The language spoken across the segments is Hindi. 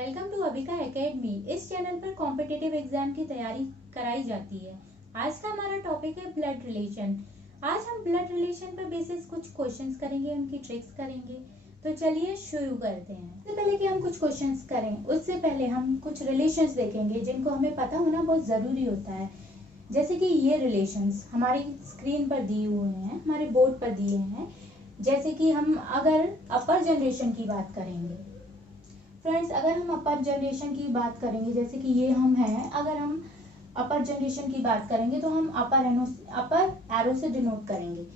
Welcome to Abika academy. इस चैनल पर कॉम्पिटिटिव एग्जाम की तैयारी कराई जाती है। आज का हमारा टॉपिक है ब्लड रिलेशन। आज हम ब्लड रिलेशन पर बेसिस कुछ क्वेश्चंस करेंगे, उनकी ट्रिक्स करेंगे। तो चलिए शुरू करते हैं। इससे पहले कि हम कुछ क्वेश्चंस करें, उससे पहले हम कुछ रिलेशंस देखेंगे जिनको हमें पता होना बहुत ज़रूरी होता है। जैसे कि ये रिलेशंस हमारी स्क्रीन पर दिए हुए हैं, हमारे बोर्ड पर दिए हैं। जैसे कि हम अगर अपर जनरेशन की बात करेंगे फ्रेंड्स, अगर हम अपर जनरेशन की बात करेंगे, जैसे कि ये हम हैं, अगर हम अपर जनरेशन की बात करेंगे तो हम अपर एरो से डिनोट करेंगे।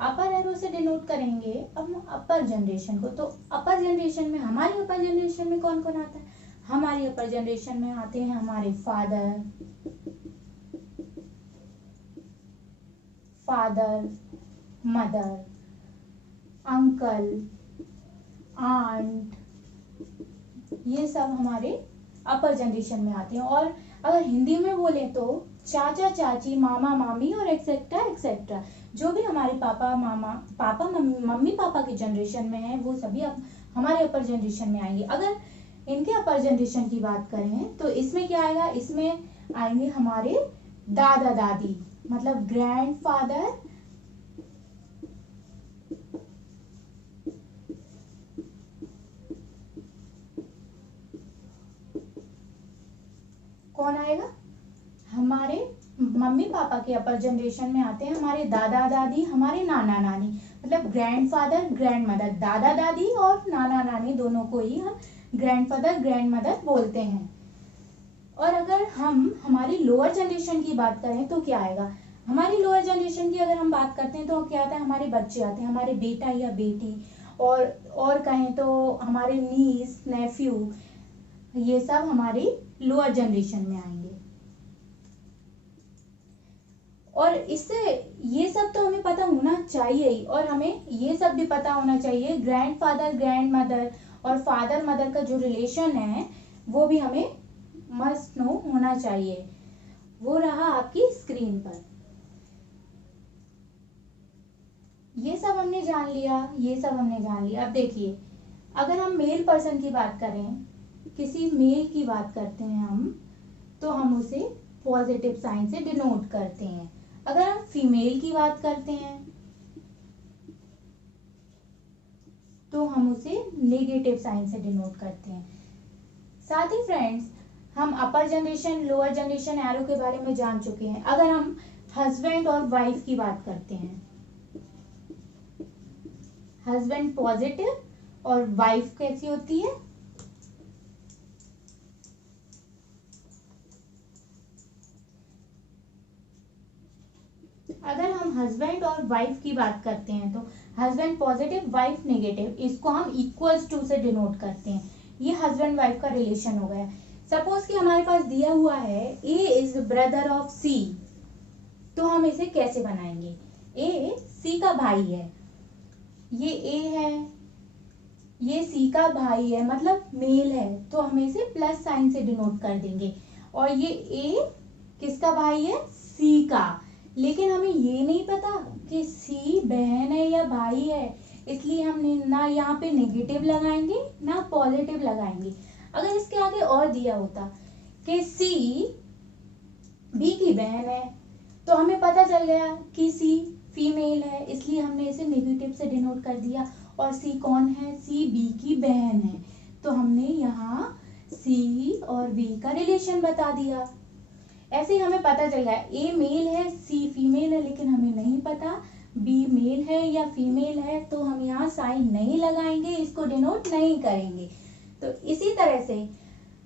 अपर एरो से डिनोट करेंगे अब हम अपर जनरेशन को। तो अपर जनरेशन में, हमारी अपर जनरेशन में कौन कौन आता है? हमारी अपर जनरेशन में आते हैं हमारे फादर, मदर, अंकल, आंट, ये सब हमारे अपर जनरेशन में आते हैं। और अगर हिंदी में बोले तो चाचा चाची, मामा मामी और एक्सेट्रा एक्सेट्रा, जो भी हमारे मम्मी पापा के जनरेशन में है, वो सभी अब हमारे अपर जनरेशन में आएंगे। अगर इनके अपर जनरेशन की बात करें तो इसमें क्या आएगा? इसमें आएंगे हमारे दादा दादी, मतलब ग्रैंडफादर, कौन आएगा? हमारे मम्मी पापा के अपर जनरेशन में आते हैं हमारे दादा दादी, हमारे नाना नानी, मतलब ग्रैंडफादर, ग्रैंडमदर। दादा दादी और नाना नानी दोनों को ही हम ग्रैंडफादर, ग्रैंडमदर बोलते हैं। और अगर हम हमारी लोअर जनरेशन की बात करें तो क्या आएगा? हमारी लोअर जनरेशन की अगर हम बात करते हैं तो क्या आता है? हमारे बच्चे आते हैं, हमारे बेटा या बेटी, और कहें तो हमारे नीस, नेफ्यू, ये सब हमारी लोअर जनरेशन में आएंगे। और इससे ये सब तो हमें पता होना चाहिए ही, और हमें ये सब भी पता होना चाहिए ग्रैंडफादर, ग्रैंडमदर और फादर मदर का जो रिलेशन है वो भी हमें मस्ट नो होना चाहिए। वो रहा आपकी स्क्रीन पर। ये सब हमने जान लिया। अब देखिए, अगर हम मेल पर्सन की बात करें, किसी मेल की बात करते हैं हम, तो हम उसे पॉजिटिव साइन से डिनोट करते हैं। अगर हम फीमेल की बात करते हैं तो हम उसे नेगेटिव साइन से डिनोट करते हैं। साथ ही फ्रेंड्स, हम अपर जनरेशन, लोअर जनरेशन एरो के बारे में जान चुके हैं। अगर हम हस्बैंड और वाइफ की बात करते हैं, हस्बैंड पॉजिटिव और वाइफ कैसी होती है? अगर हम हस्बैंड और वाइफ की बात करते हैं तो हस्बैंड पॉजिटिव, वाइफ नेगेटिव, इसको हम इक्वल्स टू से डिनोट करते हैं। ये हस्बैंड वाइफ का रिलेशन हो गया। सपोज कि हमारे पास दिया हुआ है ए इज ब्रदर ऑफ सी, तो हम इसे कैसे बनाएंगे? ए सी का भाई है, ये ए है, ये सी का भाई है, मतलब मेल है, तो हम इसे प्लस साइन से डिनोट कर देंगे। और ये ए किसका भाई है? सी का। लेकिन हमें ये नहीं पता कि सी बहन है या भाई है, इसलिए हम ना यहाँ पे नेगेटिव लगाएंगे ना पॉजिटिव लगाएंगे। अगर इसके आगे और दिया होता कि सी बी की बहन है, तो हमें पता चल गया कि सी फीमेल है, इसलिए हमने इसे नेगेटिव से डिनोट कर दिया। और सी कौन है? सी बी की बहन है, तो हमने यहाँ सी और बी का रिलेशन बता दिया। ऐसे ही हमें पता चल गया ए मेल है, सी फीमेल है, लेकिन हमें नहीं पता बी मेल है या फीमेल है, तो हम यहाँ साइन नहीं लगाएंगे, इसको डिनोट नहीं करेंगे। तो इसी तरह से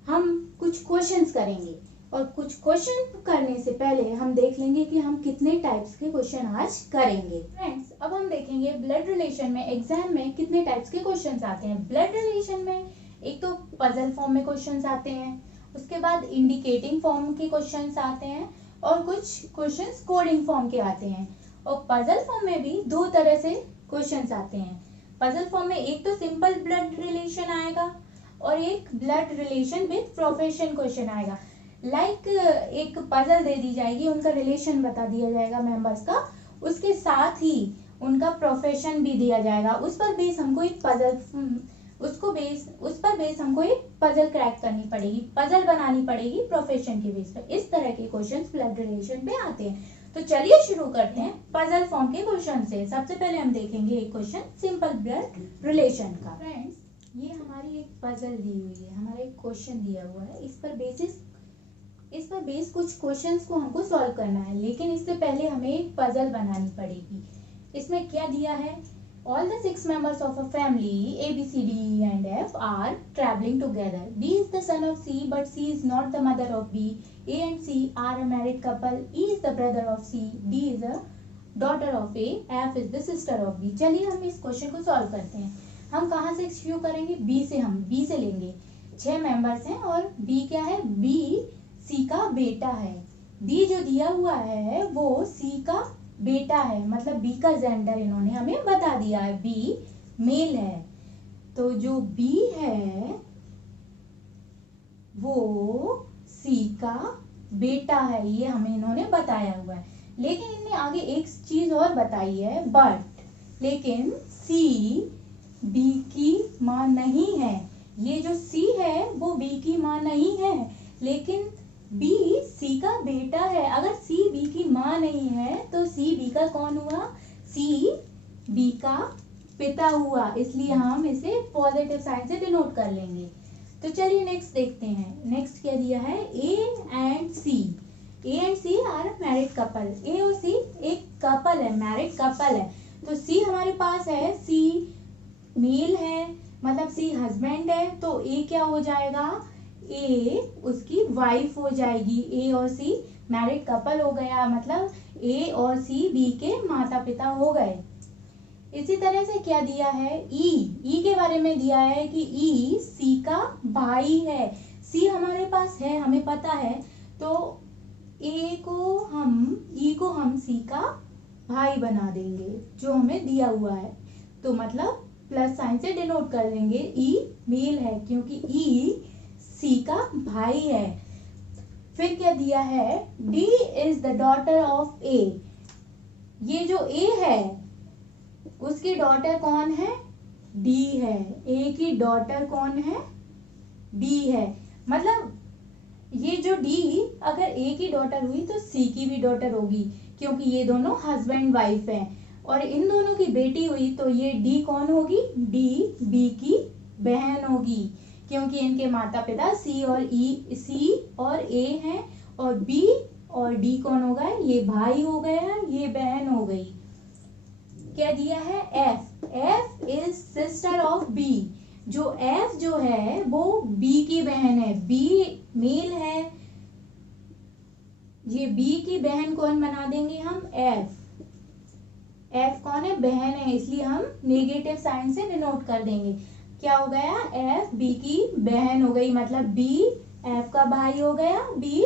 हम कुछ क्वेश्चंस करेंगे, और कुछ क्वेश्चन करने से पहले हम देख लेंगे कि हम कितने टाइप्स के क्वेश्चन आज करेंगे। फ्रेंड्स, अब हम देखेंगे ब्लड रिलेशन में एग्जाम में कितने टाइप्स के क्वेश्चंस आते हैं। ब्लड रिलेशन में एक तो पजल फॉर्म में क्वेश्चंस आते हैं, उसके बाद इंडिकेटिंग फॉर्म के क्वेश्चंस आते हैं, और कुछ क्वेश्चंस कोडिंग फॉर्म के आते हैं। और पजल फॉर्म में भी दो तरह से क्वेश्चंस आते हैं। पजल फॉर्म में एक तो सिंपल ब्लड रिलेशन आएगा, और एक blood relation with profession question आएगा। लाइक एक पजल दे दी जाएगी, उनका रिलेशन बता दिया जाएगा मेंबर्स का, उसके साथ ही उनका प्रोफेशन भी दिया जाएगा। उस पर बेस हमको एक उस पर बेस हमको एक पजल क्रैक करनी पड़ेगी, पजल बनानी पड़ेगी प्रोफेशन के बेस पर। इस तरह के क्वेश्चंस ब्लड रिलेशन पे आते हैं। तो चलिए शुरू करते हैं पजल फॉर्म के क्वेश्चन से। सबसे पहले हम देखेंगे एक क्वेश्चन सिंपल ब्लड रिलेशन का। फ्रेंड्स, ये हमारी एक पजल दी हुई है, हमारा एक क्वेश्चन दिया हुआ है। इस पर बेस कुछ क्वेश्चंस को हमको सॉल्व करना है, लेकिन इससे पहले हमें एक पजल बनानी पड़ेगी। इसमें क्या दिया है? All the 6 members of a family A, B, C, D, E and F are traveling together. B is the son of C, but C is not the mother of B. A and C are a married couple. E is the brother of C. D is a daughter of A. F is the sister of B. चलिए हम इस क्वेश्चन को सॉल्व करते हैं। हम कहाँ से शुरू करेंगे? B से। हम B से लेंगे। 6 मेंबर्स हैं और B क्या है? B C का बेटा है। B जो दिया हुआ है वो C का बेटा है, मतलब बी का जेंडर इन्होंने हमें बता दिया है, बी मेल है। तो जो बी है वो सी का बेटा है, ये हमें इन्होंने बताया हुआ है। लेकिन इन्होंने आगे एक चीज और बताई है, बट लेकिन सी बी की माँ नहीं है। ये जो सी है वो बी की माँ नहीं है, लेकिन बी सी का बेटा है। अगर सी बी की माँ नहीं है तो सी बी का कौन हुआ? सी बी का पिता हुआ, इसलिए हम इसे पॉजिटिव साइन से डिनोट कर लेंगे। तो चलिए नेक्स्ट देखते हैं। नेक्स्ट क्या दिया है? A and C. A and C are married couple. A और सी एक कपल है, मैरिड कपल है। तो सी हमारे पास है, सी मेल है, मतलब सी हस्बैंड है। तो ए क्या हो जाएगा? ए उसकी वाइफ हो जाएगी। ए और सी मैरिड कपल हो गया, मतलब ए और सी बी के माता पिता हो गए। इसी तरह से क्या दिया है? ई के बारे में दिया है कि ई सी का भाई है। सी हमारे पास है, हमें पता है, तो ई को हम सी का भाई बना देंगे जो हमें दिया हुआ है। तो मतलब प्लस साइन से डिनोट कर देंगे, ई मेल है क्योंकि ई सी का भाई है। फिर क्या दिया है? D is the daughter of A. ये जो ए है उसकी डॉटर कौन है? डी है। ए की डॉटर कौन है? डी है। मतलब ये जो डी अगर ए की डॉटर हुई तो सी की भी डॉटर होगी, क्योंकि ये दोनों हस्बैंड वाइफ हैं। और इन दोनों की बेटी हुई तो ये डी कौन होगी? डी बी की बहन होगी, क्योंकि इनके माता पिता सी और ए हैं, और बी और डी कौन हो गए? ये भाई हो गया, ये बहन हो गई। क्या दिया है? F. F is sister of B. जो एफ जो है वो बी की बहन है, बी मेल है, ये बी की बहन कौन बना देंगे हम? एफ। एफ कौन है? बहन है, इसलिए हम नेगेटिव साइन से डिनोट कर देंगे। क्या हो गया? एफ बी की बहन हो गई, मतलब बी एफ का भाई हो गया, बी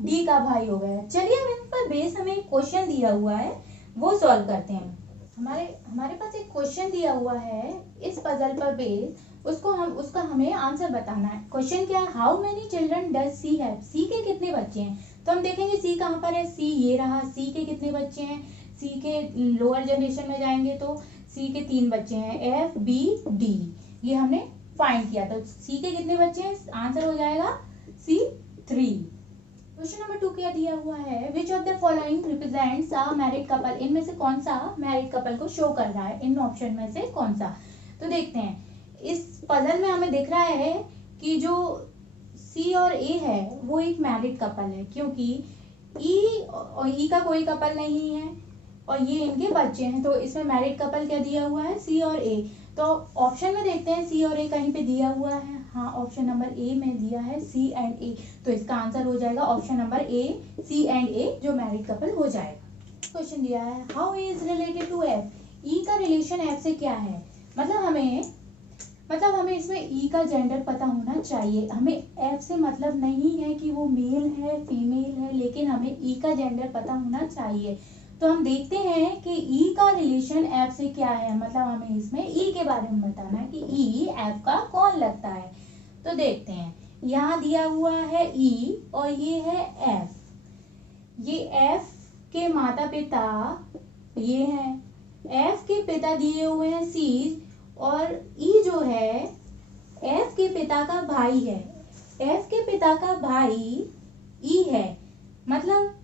डी का भाई हो गया। चलिए अब इन पर बेस हमें एक क्वेश्चन दिया हुआ है, वो सॉल्व करते हैं। हमारे पास एक क्वेश्चन दिया हुआ है इस पजल पर बेस, उसका हमें आंसर बताना है। क्वेश्चन क्या है? How many children does C have. C के कितने बच्चे हैं? तो हम देखेंगे सी कहाँ पर है? सी ये रहा। सी के कितने बच्चे हैं? सी के लोअर जनरेशन में जाएंगे तो सी के 3 बच्चे हैं, एफ बी डी, ये हमने फाइंड किया। तो सी के कितने बच्चे हैं? आंसर हो जाएगा सी 3। क्वेश्चन नंबर 2 क्या दिया हुआ है? Which of the following represents a married couple. इनमें से कौन सा मैरिड कपल को शो कर रहा है? इन ऑप्शन में से कौन सा? तो देखते हैं, इस पजल में हमें दिख रहा है कि जो सी और ए है वो एक मैरिड कपल है, क्योंकि ई का कोई कपल नहीं है और ये इनके बच्चे हैं। तो इसमें मैरिड कपल क्या दिया हुआ है? सी और ए। तो ऑप्शन में देखते हैं सी और ए कहीं पे दिया हुआ है। हाँ, ऑप्शन नंबर ए में दिया है सी एंड ए, तो इसका आंसर हो जाएगा option number A, C and A, जो मैरिड कपल हो जाएगा। क्वेश्चन दिया है how A is related to F. E का रिलेशन एफ से क्या है? मतलब हमें इसमें ई का जेंडर पता होना चाहिए। हमें एफ से मतलब नहीं है कि वो मेल है फीमेल है, लेकिन हमें ई का जेंडर पता होना चाहिए। तो हम देखते हैं कि ई का रिलेशन एफ से क्या है, मतलब हमें इसमें ई के बारे में बताना है कि ई एफ का कौन लगता है। तो देखते हैं, यहाँ दिया हुआ है ई और ये है एफ। ये एफ के माता पिता ये हैं, एफ के पिता दिए हुए हैं सी और ई जो है एफ के पिता का भाई है। एफ के पिता का भाई ई है, मतलब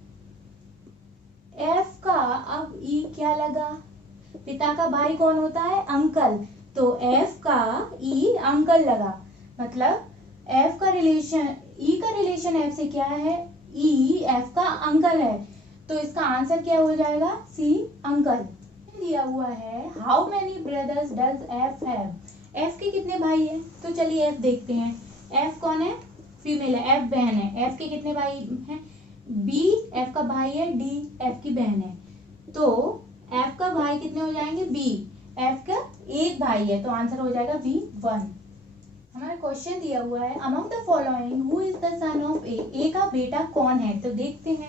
एफ का, अब ई क्या लगा, पिता का भाई कौन होता है, अंकल, तो एफ का ई अंकल लगा, मतलब एफ का रिलेशन, ई का रिलेशन एफ से क्या है, ई एफ का अंकल है, तो इसका आंसर क्या हो जाएगा, सी अंकल। दिया हुआ है how many brothers does F have, F के कितने भाई है, तो चलिए एफ देखते हैं। एफ कौन है, फीमेल है, एफ बहन है, एफ के कितने भाई हैं, बी एफ का भाई है, डी एफ की बहन है, तो एफ का भाई कितने हो जाएंगे, बी, एफ का एक भाई है, तो आंसर हो जाएगा बी 1। हमारा क्वेश्चन दिया हुआ है among the following who is the son of A का बेटा कौन है, तो देखते हैं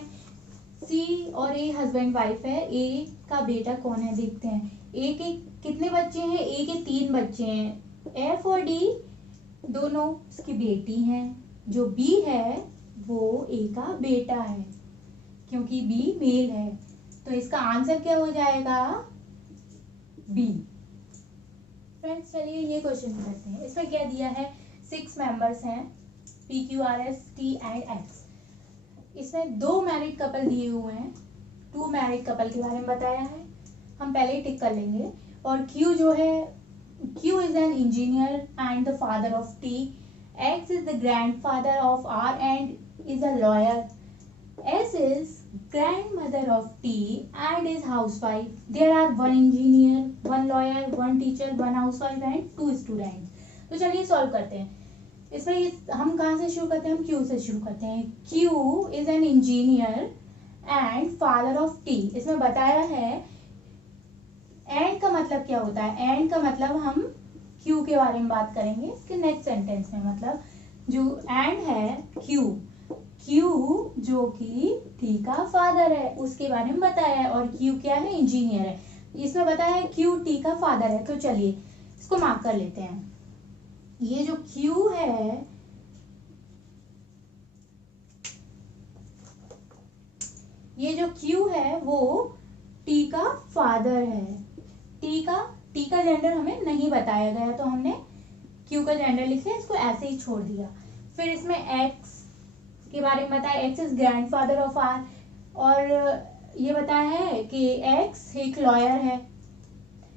सी और ए हस्बैंड वाइफ है, ए का बेटा कौन है देखते हैं। ए के कितने बच्चे हैं, ए के 3 बच्चे हैं, एफ और डी दोनों उसकी बेटी हैं, जो बी है वो ए का बेटा है क्योंकि बी मेल है, तो इसका आंसर क्या हो जाएगा, बी। फ्रेंड्स चलिए ये क्वेश्चन करते हैं। इसमें क्या दिया है, 6 मेंबर्स हैं, P Q R S T and x. इसमें 2 मैरिड कपल दिए हुए हैं, 2 मैरिड कपल के बारे में बताया है, हम पहले ही टिक कर लेंगे। और क्यू जो है, Q is an engineer and the father of T, X is the grandfather of R and is a lawyer, S is grandmother of T and is housewife. There are 1 engineer, 1 lawyer, 1 teacher, 1 housewife and 2 students. तो चलिए सॉल्व करते हैं। इसमें हम कहाँ से शुरू करते हैं, हम Q से शुरू करते हैं। Q is an engineer and father of T. इसमें बताया है and का मतलब क्या होता है, and का मतलब हम Q के बारे में बात करेंगे इसके नेक्स्ट सेंटेंस में, मतलब जो and है Q जो कि टी का फादर है उसके बारे में बताया है, और क्यू क्या है, इंजीनियर है, इसमें बताया है क्यू टी का फादर है, तो चलिए इसको मार्क कर लेते हैं। ये जो क्यू है, ये जो क्यू है वो टी का फादर है, टी का जेंडर हमें नहीं बताया गया तो हमने क्यू का जेंडर लिख लिया, इसको ऐसे ही छोड़ दिया। फिर इसमें एक्स के बारे में बताया, X is grandfather of R, और ये बताया है कि एक्स एक लॉयर है,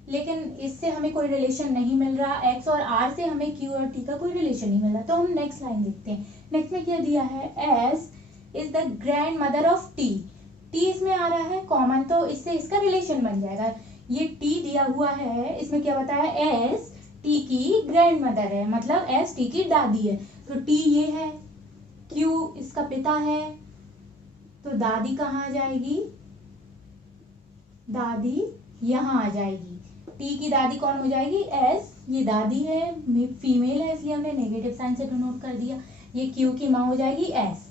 लेकिन इससे हमें कोई रिलेशन नहीं मिल रहा, एक्स और आर से हमें क्यू और टी का कोई रिलेशन नहीं मिल रहा, तो हम नेक्स्ट लाइन देखते हैं। नेक्स्ट में क्या दिया है, S is the grand mother of T, T इसमें आ रहा है कॉमन, तो इससे इसका रिलेशन बन जाएगा। ये टी दिया हुआ है, इसमें क्या बताया, एस टी की ग्रैंड मदर है, मतलब एस टी की दादी है, तो टी ये है, क्यू इसका पिता है, तो दादी कहाँ आ जाएगी, दादी यहाँ आ जाएगी, टी की दादी कौन हो जाएगी, एस, ये दादी है, फीमेल है इसलिए हमने नेगेटिव साइन से डिनोट कर दिया, ये क्यू की माँ हो जाएगी एस।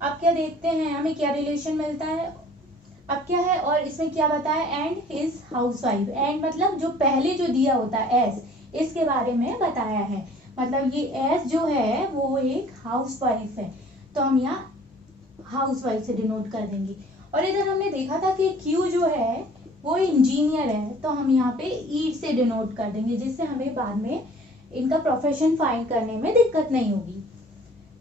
अब क्या देखते हैं हमें क्या रिलेशन मिलता है, अब क्या है, और इसमें क्या बताया, एंड हिज हाउसवाइफ, एंड मतलब जो पहले जो दिया होता है एस, इसके बारे में बताया है, मतलब ये एस जो है वो एक हाउसवाइफ है, तो हम यहाँ हाउसवाइफ से डिनोट कर देंगे। और इधर हमने देखा था कि क्यू जो है वो इंजीनियर है, तो हम यहाँ पे ई से डिनोट कर देंगे, जिससे हमें बाद में इनका प्रोफेशन फाइंड करने में दिक्कत नहीं होगी।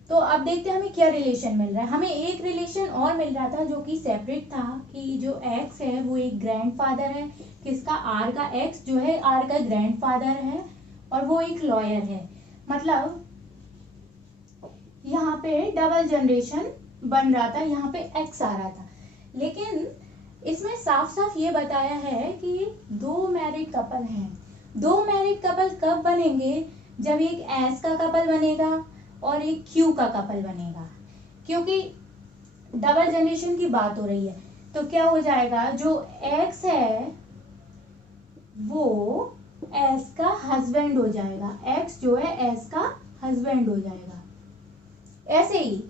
तो अब देखते हैं हमें क्या रिलेशन मिल रहा है। हमें एक रिलेशन और मिल रहा था जो कि सेपरेट था, कि जो एक्स है वो एक ग्रैंडफादर है, किसका, आर का, एक्स जो है आर का ग्रैंडफादर है, और वो एक लॉयर है, मतलब यहाँ पे डबल जनरेशन बन रहा था, यहाँ पे एक्स आ रहा था। लेकिन इसमें साफ साफ ये बताया है कि 2 मैरिड कपल हैं। 2 मैरिड कपल कब बनेंगे, जब एक एस का कपल बनेगा और एक क्यू का कपल बनेगा, क्योंकि डबल जनरेशन की बात हो रही है, तो क्या हो जाएगा, जो एक्स है वो एस का हस्बैंड हो जाएगा, एक्स जो है एस का हस्बैंड हो जाएगा। ऐसे ही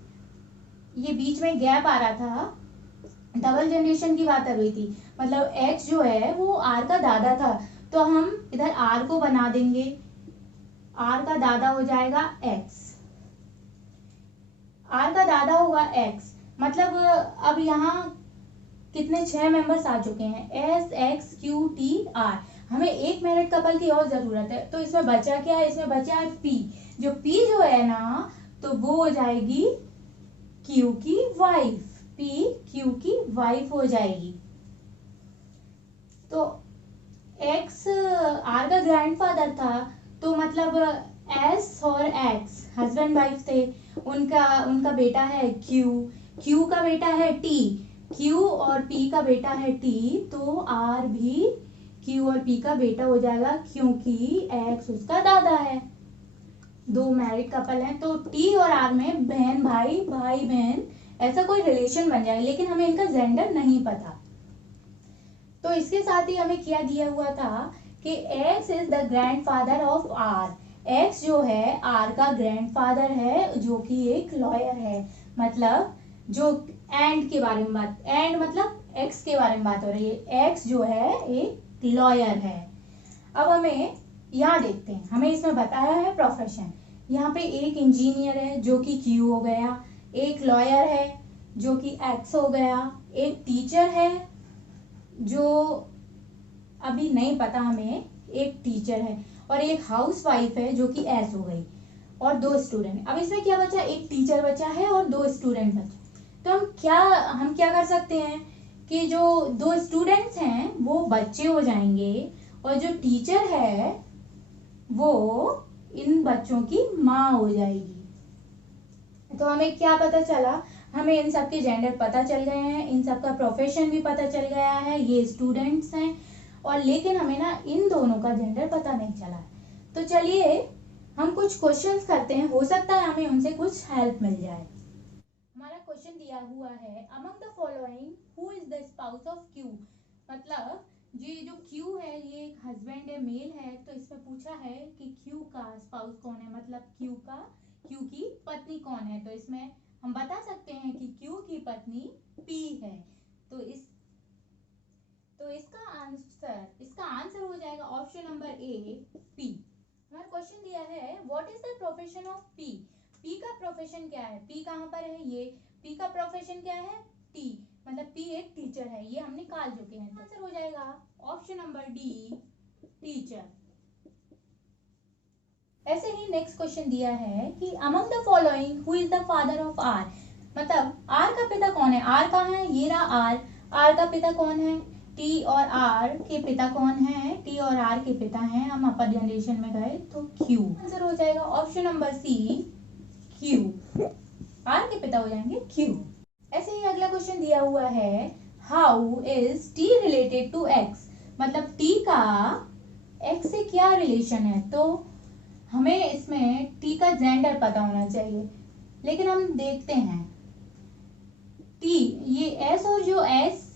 ये बीच में गैप आ रहा था, डबल जनरेशन की बात कर रही थी, मतलब एक्स जो है वो आर का दादा था, तो हम इधर आर को बना देंगे, आर का दादा हो जाएगा एक्स, आर का दादा होगा एक्स, मतलब अब यहाँ कितने 6 मेंबर्स आ चुके हैं, S x Q T R. हमें एक मैरिड कपल की और जरूरत है, तो इसमें बचा क्या है, इसमें बचा है P। जो P जो है ना, तो वो हो जाएगी Q की वाइफ, P Q की वाइफ हो जाएगी। तो X R का ग्रैंडफादर था, तो मतलब S और X हस्बैंड वाइफ थे, उनका बेटा है Q का बेटा है T, Q और P का बेटा है T, तो R भी Q और P का बेटा हो जाएगा, क्योंकि X उसका दादा है। दो मैरिड कपल हैं, तो T और R में बहन भाई, भाई बहन, ऐसा कोई रिलेशन बन जाएगा, लेकिन हमें इनका जेंडर नहीं पता। तो इसके साथ ही हमें क्या दिया हुआ था कि X is the grandfather of R। X जो है R का ग्रैंडफादर है, जो कि एक लॉयर है। मतलब जो एंड के बारे में बात, एंड मतलब X के बारे में बात हो रही है, X जो है एक लॉयर है। अब हमें यहाँ देखते हैं, हमें इसमें बताया है प्रोफेशन। यहाँ पे एक इंजीनियर है जो कि Q हो गया, एक लॉयर है जो कि X हो गया, एक टीचर है जो अभी नहीं पता हमें, एक टीचर है, और एक हाउस वाइफ है जो कि S हो गई, और दो स्टूडेंट। अब इसमें क्या बचा, एक टीचर बचा है और दो स्टूडेंट बचे। तो हम क्या कर सकते हैं कि जो दो स्टूडेंट्स हैं वो बच्चे हो जाएंगे, और जो टीचर है वो इन बच्चों की माँ हो जाएगी। तो हमें क्या पता चला, हमें इन सब के जेंडर पता चल गए हैं, इन सब का प्रोफेशन भी पता चल गया है, ये स्टूडेंट्स हैं, और लेकिन हमें ना इन दोनों का जेंडर पता नहीं चला है। तो चलिए हम कुछ क्वेश्चंस करते हैं, हो सकता है हमें उनसे कुछ हेल्प मिल जाए। हमारा क्वेश्चन दिया हुआ है, among the following who is the spouse of Q। मतलब ये जो Q है ये एक हस्बैंड है, मेल है, तो इसमें पूछा है कि Q का स्पाउस कौन है, मतलब Q की पत्नी कौन है। तो इसमें हम बता सकते हैं कि Q की पत्नी P है। तो इसका आंसर हो जाएगा ऑप्शन नंबर A, P। हमारा क्वेश्चन दिया है, what is the profession of P। P का प्रोफेशन क्या है, P कहाँ पर है, ये P का प्रोफेशन क्या है, T, मतलब P एक टीचर है, ये हम निकाल चुके हैं। तो आंसर हो जाएगा ऑप्शन नंबर D, टीचर। ऐसे ही नेक्स्ट क्वेश्चन दिया है कि among the following who is the father of R। मतलब R का पिता कौन है, R कहाँ है, ये रहा R का पिता कौन है, T और R के पिता कौन है, T और R के पिता हैं, हम अपर जनरेशन में गए तो Q। आंसर हो जाएगा option number C, Q। R के पिता हो जाएंगे Q। ऐसे ही अगला क्वेश्चन दिया हुआ है, how is T related to X। मतलब T का X से क्या रिलेशन है। तो हमें इसमें T का जेंडर पता होना चाहिए, लेकिन हम देखते हैं T, ये S और जो S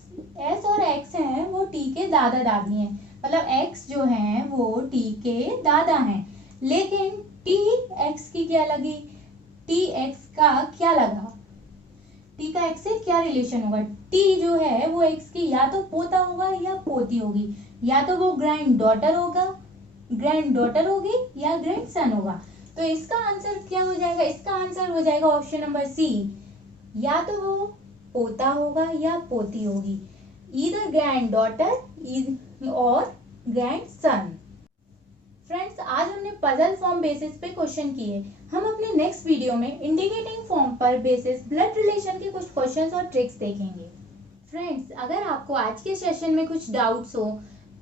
और X हैं वो T के दादा दादी हैं। मतलब X जो हैं वो T के दादा हैं, लेकिन T X की क्या लगी, T X का क्या लगा, T का X से क्या रिलेशन होगा। T जो है वो X की या तो पोता होगा या पोती होगी, या तो वो ग्रैंड डॉटर होगी या ग्रैंड सन होगा। तो इसका आंसर क्या हो जाएगा, इसका आंसर हो जाएगा ऑप्शन नंबर C, या तो वो पोता होगा या पोती होगी, ईदर ग्रैंड डॉटर और ग्रैंड सन। फ्रेंड्स, आज हमने पजल फॉर्म बेसिस पे क्वेश्चन किए। हम अपने नेक्स्ट वीडियो में इंडिकेटिंग फॉर्म पर बेसिस ब्लड रिलेशन के कुछ क्वेश्चंस और ट्रिक्स देखेंगे। फ्रेंड्स, अगर आपको आज के सेशन में कुछ डाउट्स हो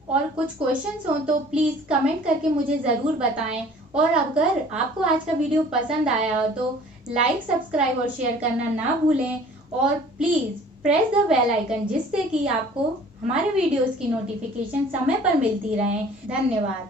और कुछ क्वेश्चंस हो तो प्लीज कमेंट करके मुझे जरूर बताएं, और अगर आपको आज का वीडियो पसंद आया हो तो लाइक, सब्सक्राइब और शेयर करना ना भूलें, और please press the bell icon, जिससे कि आपको हमारे वीडियोस की नोटिफिकेशन समय पर मिलती रहे। धन्यवाद।